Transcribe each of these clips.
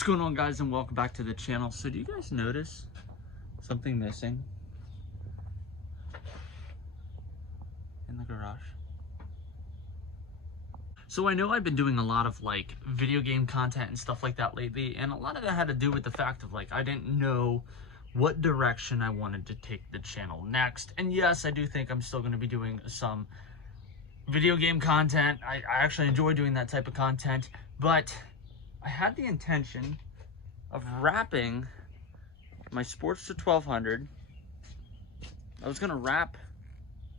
What's going on, guys, and welcome back to the channel. So do you guys notice something missing in the garage? So I know I've been doing a lot of like video game content and stuff like that lately, and a lot of that had to do with the fact of like I didn't know what direction I wanted to take the channel next. And yes, I do think I'm still going to be doing some video game content. I actually enjoy doing that type of content, but I had the intention of wrapping my Sportster 1200. I was going to wrap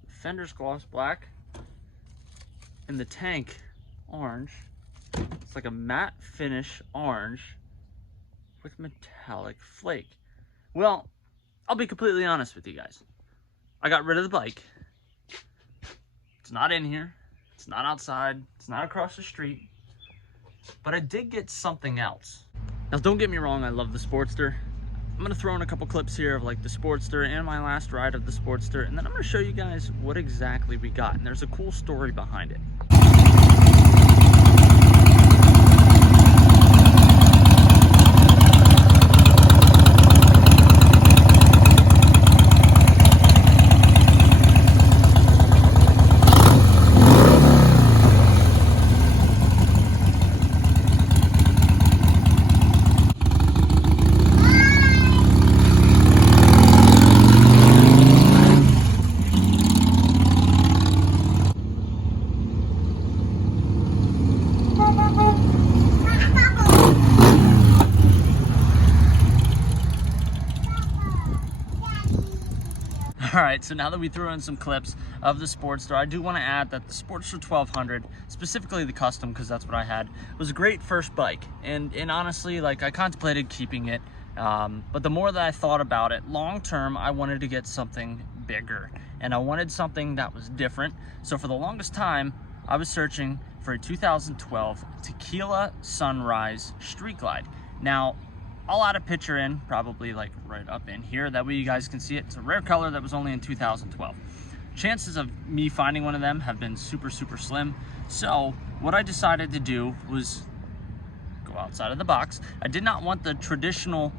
fender's gloss black and the tank orange. It's like a matte finish orange with metallic flake. Well, I'll be completely honest with you guys. I got rid of the bike. It's not in here. It's not outside. It's not across the street. But I did get something else. Now, don't get me wrong, I love the Sportster. I'm gonna throw in a couple clips here of like the Sportster and my last ride of the Sportster, and then I'm gonna show you guys what exactly we got, and there's a cool story behind it. Alright, so now that we threw in some clips of the Sportster, I do want to add that the Sportster 1200, specifically the custom, because that's what I had, was a great first bike. And honestly, like, I contemplated keeping it, but the more that I thought about it, long term, I wanted to get something bigger. And I wanted something that was different. So for the longest time, I was searching for a 2012 Tequila Sunrise Street Glide. Now, I'll add a picture in, probably like right up in here, that way you guys can see it. It's a rare color that was only in 2012. Chances of me finding one of them have been super slim. So what I decided to do was go outside of the box. I did not want the traditional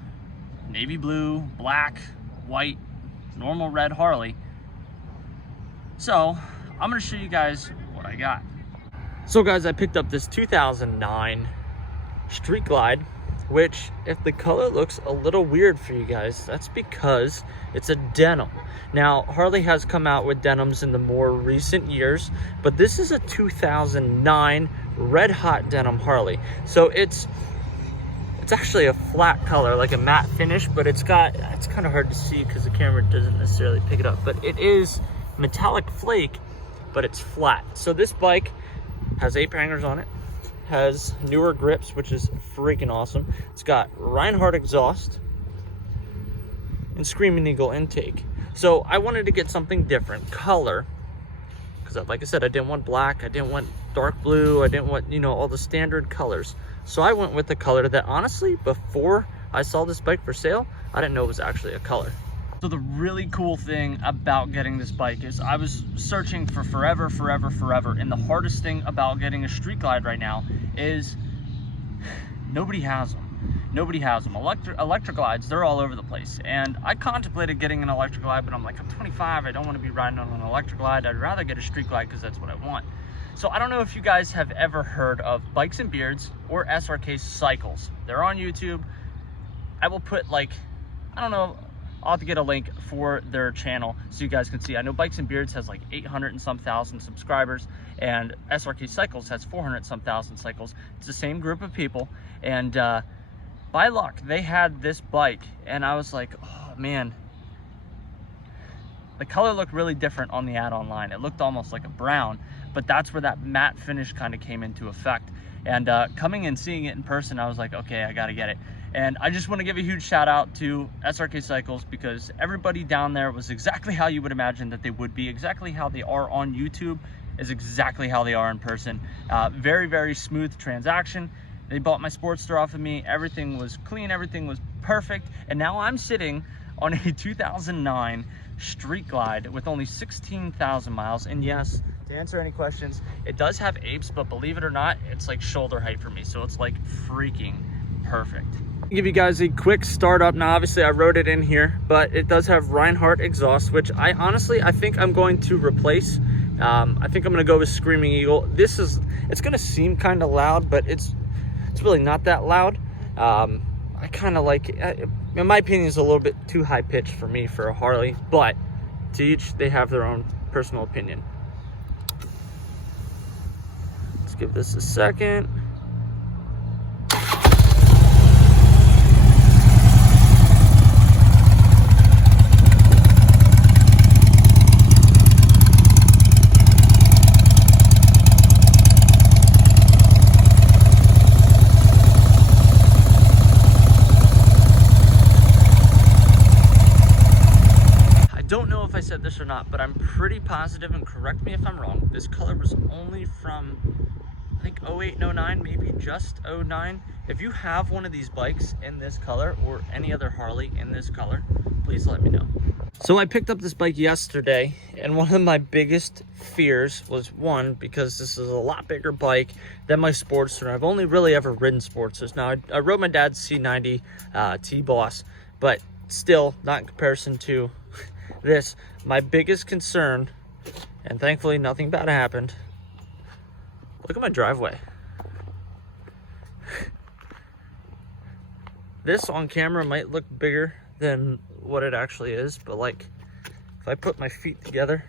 navy blue, black, white, normal red Harley. So I'm gonna show you guys what I got. So guys, I picked up this 2009 Street Glide, which, if the color looks a little weird for you guys, that's because it's a denim. Now, Harley has come out with denims in the more recent years, but this is a 2009 red hot denim Harley. So it's actually a flat color, like a matte finish, but it's kind of hard to see because the camera doesn't necessarily pick it up, but it is metallic flake, but it's flat. So this bike has 8 hangers on it, has newer grips, which is freaking awesome. It's got Reinhardt exhaust and Screaming Eagle intake. So I wanted to get something different color, because like I said, I didn't want black, I didn't want dark blue, I didn't want, you know, all the standard colors. So I went with the color that, honestly, before I saw this bike for sale, I didn't know it was actually a color. So the really cool thing about getting this bike is I was searching for forever, and the hardest thing about getting a Street Glide right now is nobody has them. Nobody has them. Electric glides, they're all over the place. And I contemplated getting an electric glide, but I'm like, I'm 25, I don't want to be riding on an electric glide. I'd rather get a Street Glide because that's what I want. So I don't know if you guys have ever heard of Bikes and Beards or SRK Cycles. They're on YouTube. I will put, like, I don't know, I'll have to get a link for their channel so you guys can see. I know Bikes and Beards has like 800 and some thousand subscribers, and SRK Cycles has 400 and some thousand cycles. It's the same group of people, and by luck, they had this bike, and I was like, oh man. The color looked really different on the ad online. It looked almost like a brown, but that's where that matte finish kind of came into effect. And coming and seeing it in person, I was like, okay, I gotta get it. And I just want to give a huge shout out to SRK Cycles, because everybody down there was exactly how you would imagine that they would be. Exactly how they are on YouTube is exactly how they are in person. Very smooth transaction. They bought my Sportster off of me. Everything was clean, everything was perfect. And now I'm sitting on a 2009 Street Glide with only 16,000 miles. And yes, to answer any questions, it does have apes, but believe it or not, it's like shoulder height for me. So it's like freaking perfect. I'll give you guys a quick startup. Now obviously I wrote it in here, but it does have Reinhardt exhaust, which I think I'm going to replace. I think I'm gonna go with Screaming Eagle. It's gonna seem kind of loud, but it's really not that loud. I kind of like it. In my opinion, it's a little bit too high pitched for me for a Harley, but to each they have their own personal opinion. Let's give this a second. Don't know if I said this or not, but I'm pretty positive, and correct me if I'm wrong, this color was only from I think 08 and 09, maybe just 09. If you have one of these bikes in this color or any other Harley in this color, please let me know. So I picked up this bike yesterday, and one of my biggest fears was, one, because this is a lot bigger bike than my Sportster. I've only really ever ridden Sportsters. Now I rode my dad's C90 T-Boss, but still not in comparison to this. My biggest concern, and thankfully nothing bad happened. Look at my driveway. This on camera might look bigger than what it actually is, but like if I put my feet together,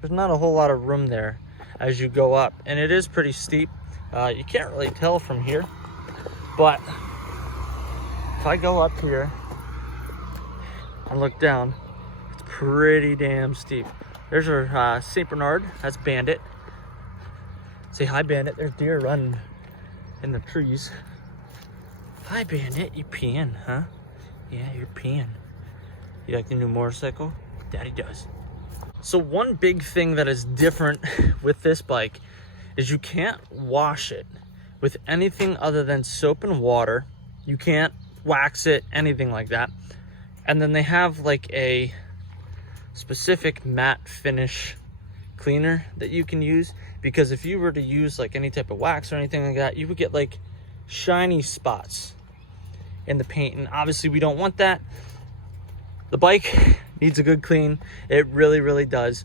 there's not a whole lot of room there as you go up, and it is pretty steep. You can't really tell from here, but if I go up here and look down, it's pretty damn steep. There's our St. Bernard. That's Bandit. Say hi, Bandit. There's deer running in the trees. Hi, Bandit. You peeing, huh? Yeah, you're peeing. You like the new motorcycle? Daddy does. So one big thing that is different with this bike is you can't wash it with anything other than soap and water. You can't wax it, anything like that. And then they have like a specific matte finish cleaner that you can use, because if you were to use like any type of wax or anything like that, you would get like shiny spots in the paint, and obviously we don't want that. The bike needs a good clean. It really does.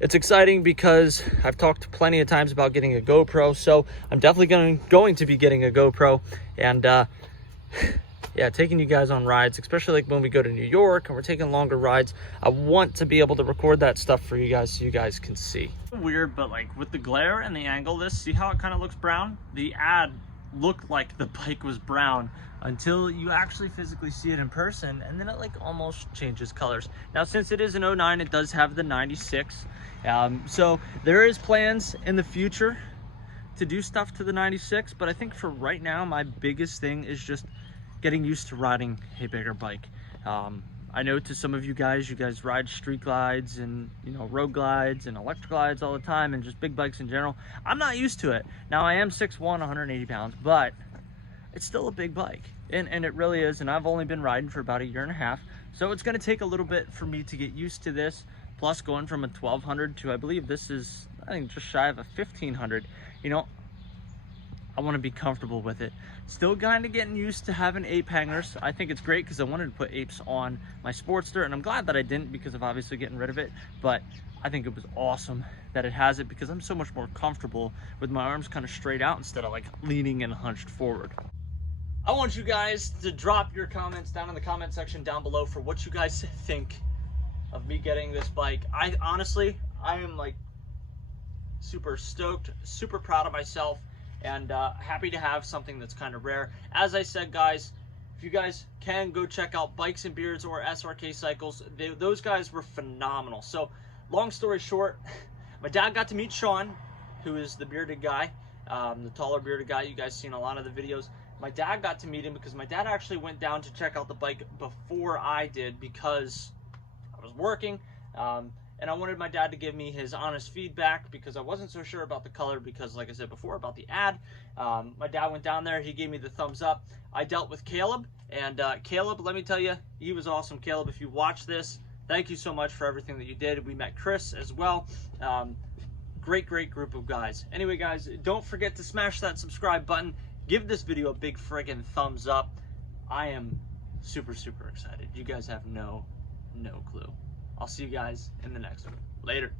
It's exciting because I've talked plenty of times about getting a GoPro, so I'm definitely going to be getting a GoPro, and yeah, taking you guys on rides, especially like when we go to New York and we're taking longer rides. I want to be able to record that stuff for you guys so you guys can see. Weird, but like with the glare and the angle, see how it kind of looks brown? The ad looked like the bike was brown until you actually physically see it in person, and then it like almost changes colors. Now, since it is an 09, it does have the 96. So there is plans in the future to do stuff to the 96, but I think for right now, my biggest thing is just getting used to riding a bigger bike. I know to some of you guys ride street glides and road glides and electric glides all the time, and just big bikes in general. I'm not used to it. Now I am 6'1", 180 pounds, but it's still a big bike, and it really is. And I've only been riding for about a year and a half, so it's going to take a little bit for me to get used to this. Plus, going from a 1200 to, I believe this is, I think, just shy of a 1500. I want to be comfortable with it. Still kind of getting used to having ape hangers. I think it's great because I wanted to put apes on my Sportster, and I'm glad that I didn't because of obviously getting rid of it. But I think it was awesome that it has it, because I'm so much more comfortable with my arms kind of straight out instead of like leaning and hunched forward. I want you guys to drop your comments down in the comment section down below for what you guys think of me getting this bike. I am like super stoked, super proud of myself, and happy to have something that's kind of rare. As I said, guys, if you guys can go check out Bikes and Beards or SRK Cycles, those guys were phenomenal. So long story short, my dad got to meet Sean, who is the bearded guy, the taller bearded guy. You guys seen a lot of the videos. My dad got to meet him because my dad actually went down to check out the bike before I did, because I was working, and I wanted my dad to give me his honest feedback, because I wasn't so sure about the color, because like I said before about the ad. My dad went down there, he gave me the thumbs up. I dealt with Caleb, and Caleb, let me tell you, he was awesome. Caleb, if you watch this, thank you so much for everything that you did. We met Chris as well. Great group of guys. Anyway, guys, don't forget to smash that subscribe button. Give this video a big friggin' thumbs up. I am super, super excited. You guys have no clue. I'll see you guys in the next one. Later.